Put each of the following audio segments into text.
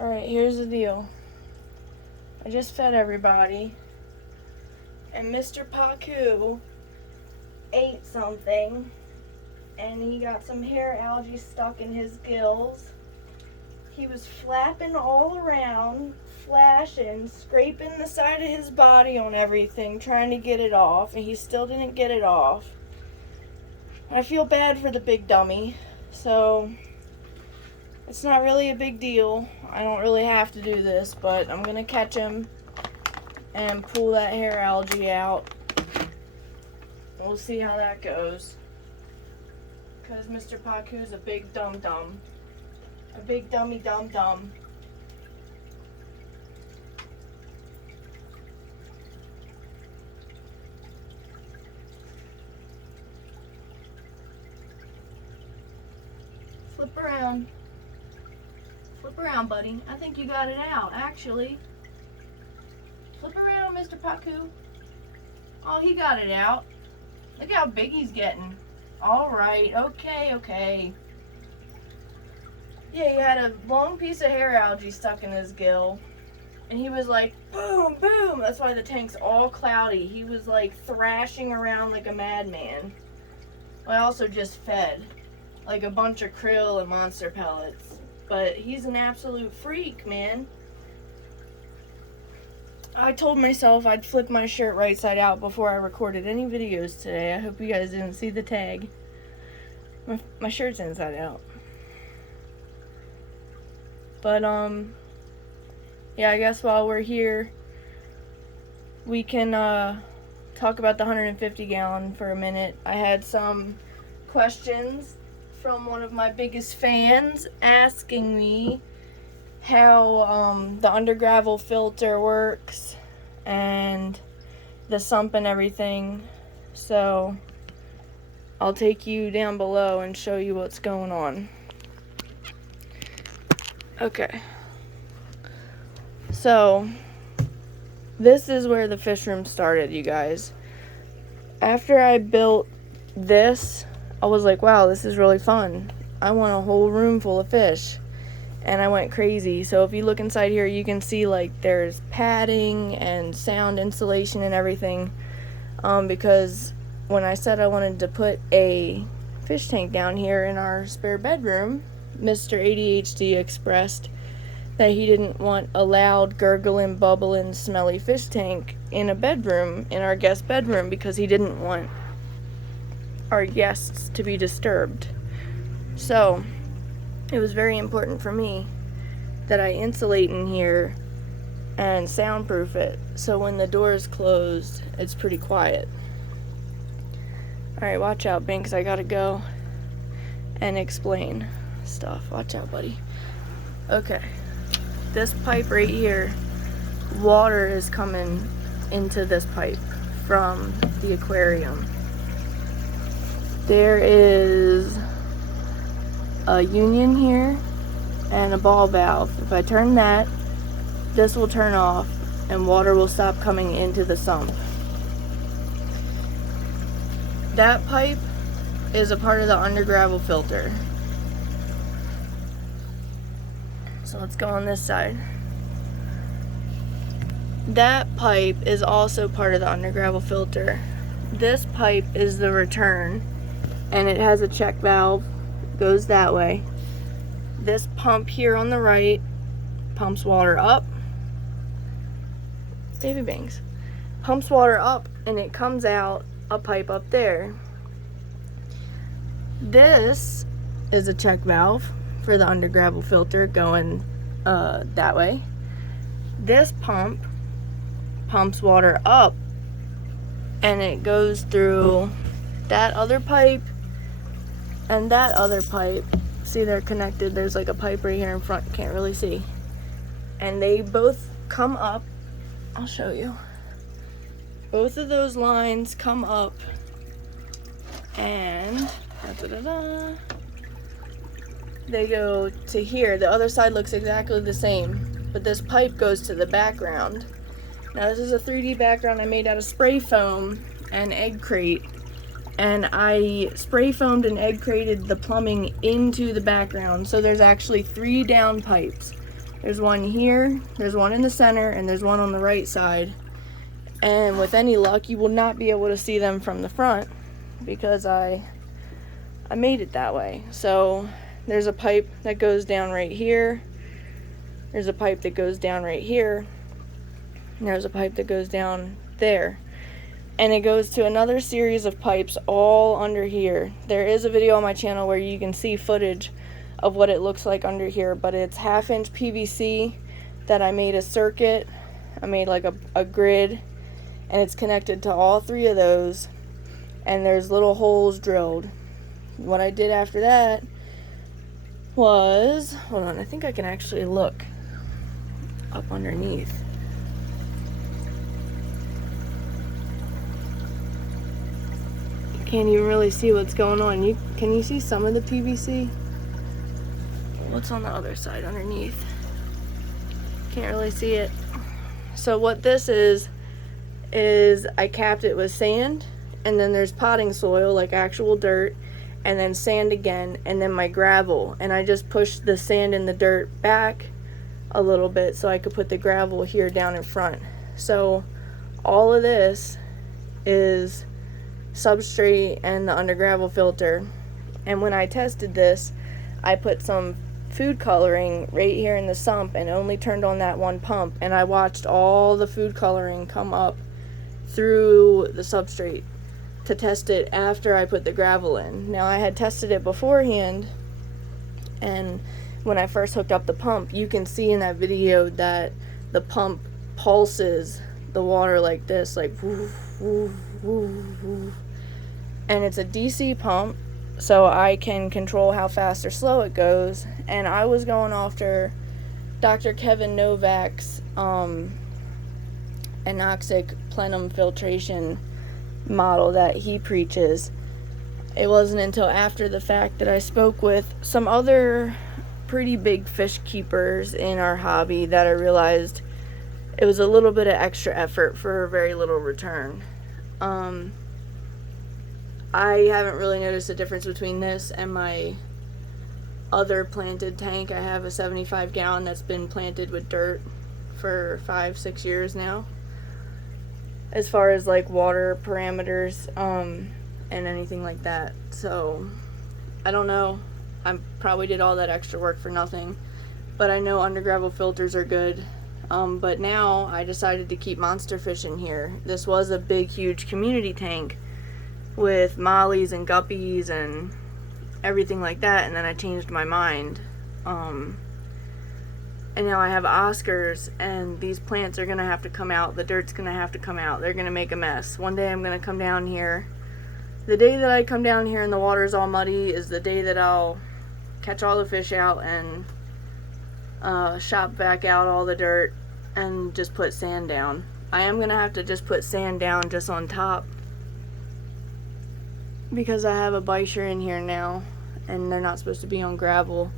Alright, here's the deal. I just fed everybody, and Mr. Paku ate something, and he got some hair algae stuck in his gills. He was flapping all around, flashing, scraping the side of his body on everything, trying to get it off, and he still didn't get it off. I feel bad for the big dummy, so it's not really a big deal. I don't really have to do this, but I'm gonna catch him and pull that hair algae out. We'll see how that goes. Because Mr. Paku's a big dum-dum. A big dummy dum-dum. Flip around. Flip around, buddy. I think you got it out, actually. Flip around, Mr. Paku. Oh, he got it out. Look how big he's getting. Alright, okay. Yeah, he had a long piece of hair algae stuck in his gill. And he was like, boom, boom. That's why the tank's all cloudy. He was like thrashing around like a madman. I also just fed like a bunch of krill and monster pellets. But he's an absolute freak, man. I told myself I'd flip my shirt right side out before I recorded any videos today. I hope you guys didn't see the tag. My shirt's inside out. But, yeah, I guess while we're here, we can, talk about the 150 gallon for a minute. I had some questions from one of my biggest fans asking me how the Undergravel filter works and the sump and everything. So I'll take you down below and show you what's going on. Okay. So this is where the fish room started, you guys. After I built this, I was like, wow, this is really fun. I want a whole room full of fish. And I went crazy. So if you look inside here, you can see like there's padding and sound insulation and everything. Because when I said I wanted to put a fish tank down here in our spare bedroom, Mr. ADHD expressed that he didn't want a loud, gurgling, bubbling, smelly fish tank in a bedroom, in our guest bedroom, because he didn't want our guests to be disturbed. So it was very important for me that I insulate in here and soundproof it, so when the door is closed, it's pretty quiet. Alright, watch out, Binks. I gotta go and explain stuff. Watch out, buddy. Okay. This pipe right here, water is coming into this pipe from the aquarium. There is a union here and a ball valve. If I turn that, this will turn off and water will stop coming into the sump. That pipe is a part of the Undergravel filter. So let's go on this side. That pipe is also part of the Undergravel filter. This pipe is the return, and it has a check valve, goes that way. This pump here on the right pumps water up. Baby bangs. Pumps water up and it comes out a pipe up there. This is a check valve for the Undergravel filter going that way. This pump pumps water up and it goes through that other pipe and that other pipe. See, they're connected. There's like a pipe right here in front, can't really see. And they both come up. I'll show you. Both of those lines come up and they go to here. The other side looks exactly the same, but this pipe goes to the background. Now this is a 3D background I made out of spray foam and egg crate, and I spray foamed and egg crated the plumbing into the background, so there's actually 3 down pipes. There's one here, there's one in the center, and there's one on the right side. And with any luck, you will not be able to see them from the front because I made it that way. So there's a pipe that goes down right here. There's a pipe that goes down right here. And there's a pipe that goes down there. And it goes to another series of pipes all under here. There is a video on my channel where you can see footage of what it looks like under here, but it's 1/2-inch PVC that I made a circuit. I made like a grid, and it's connected to all 3 of those, and there's little holes drilled. What I did after that was, hold on, I think I can actually look up underneath. Can't even really see what's going on. Can you see some of the PVC? What's on the other side underneath? Can't really see it. So what this is I capped it with sand, and then there's potting soil, like actual dirt, and then sand again, and then my gravel. And I just pushed the sand and the dirt back a little bit so I could put the gravel here down in front. So all of this is substrate and the Undergravel filter. And when I tested this, I put some food coloring right here in the sump and only turned on that one pump, and I watched all the food coloring come up through the substrate to test it after I put the gravel in. Now I had tested it beforehand, and when I first hooked up the pump, you can see in that video that the pump pulses the water like this, like woof, woof, woof, woof. And it's a DC pump, so I can control how fast or slow it goes. And I was going after Dr. Kevin Novak's Anoxic Plenum filtration model that he preaches. It wasn't until after the fact that I spoke with some other pretty big fish keepers in our hobby that I realized it was a little bit of extra effort for very little return. I haven't really noticed a difference between this and my other planted tank. I have a 75 gallon that's been planted with dirt for 5-6 years now, as far as like water parameters and anything like that. So I don't know, I probably did all that extra work for nothing, but I know Undergravel filters are good. But now I decided to keep monster fish in here. This was a big huge community tank with mollies and guppies and everything like that, and then I changed my mind. And now I have Oscars, and these plants are gonna have to come out. The dirt's gonna have to come out. They're gonna make a mess. One day I'm gonna come down here. The day that I come down here and the water's all muddy is the day that I'll catch all the fish out and shop back out all the dirt and just put sand down. I am gonna have to just put sand down just on top because I have a bisher in here now and they're not supposed to be on gravel.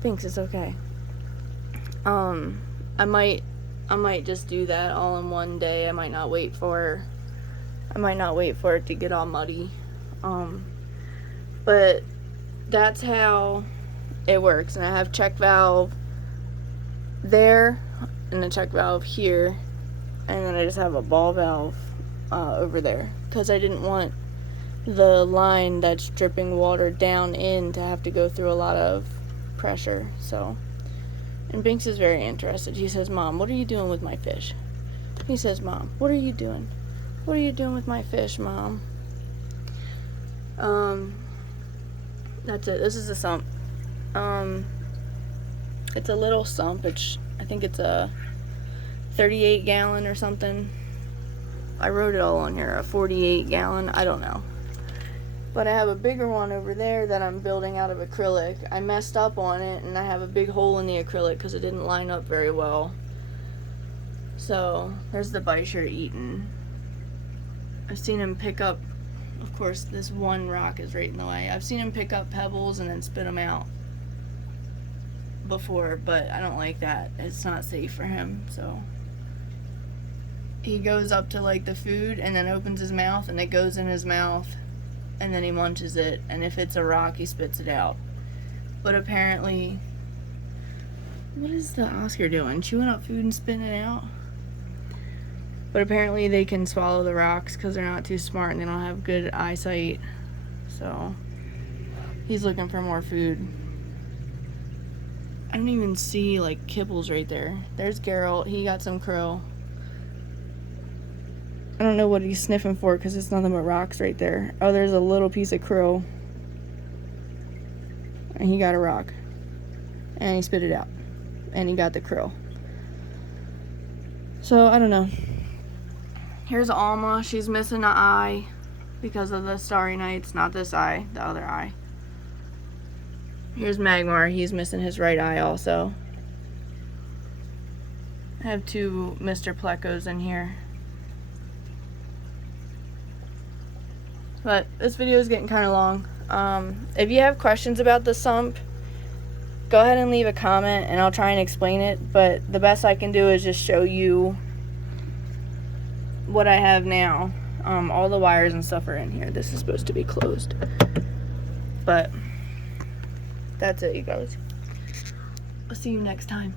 Thinks it's okay. I might just do that all in one day. I might not wait for it to get all muddy. But that's how it works. And I have check valve there and a check valve here, and then I just have a ball valve over there because I didn't want the line that's dripping water down in to have to go through a lot of pressure. So, and Binks is very interested. He says, "Mom, what are you doing with my fish?" He says, "Mom, what are you doing? What are you doing with my fish, Mom?" That's it. This is a sump. It's a little sump. I think it's a 38 gallon or something. I wrote it all on here. A 48 gallon. I don't know. But I have a bigger one over there that I'm building out of acrylic. I messed up on it, and I have a big hole in the acrylic because it didn't line up very well. So, there's the bisher eating. I've seen him pick up, of course, this one rock is right in the way. I've seen him pick up pebbles and then spit them out before, but I don't like that. It's not safe for him, so. He goes up to like the food and then opens his mouth and it goes in his mouth. And then he munches it, and if it's a rock, he spits it out. But apparently, What is the Oscar doing? Chewing up food and spitting it out? But apparently they can swallow the rocks because they're not too smart and they don't have good eyesight. So he's looking for more food. I don't even see like kibbles right there. There's Geralt. He got some krill. I don't know what he's sniffing for because it's nothing but rocks right there. Oh, there's a little piece of krill. And he got a rock. And he spit it out. And he got the krill. So, I don't know. Here's Alma. She's missing an eye because of the starry nights. Not this eye, the other eye. Here's Magmar. He's missing his right eye also. I have 2 Mr. Plecos in here. But this video is getting kind of long. If you have questions about the sump, go ahead and leave a comment and I'll try and explain it. But the best I can do is just show you what I have now. All the wires and stuff are in here. This is supposed to be closed. But that's it, you guys. I'll see you next time.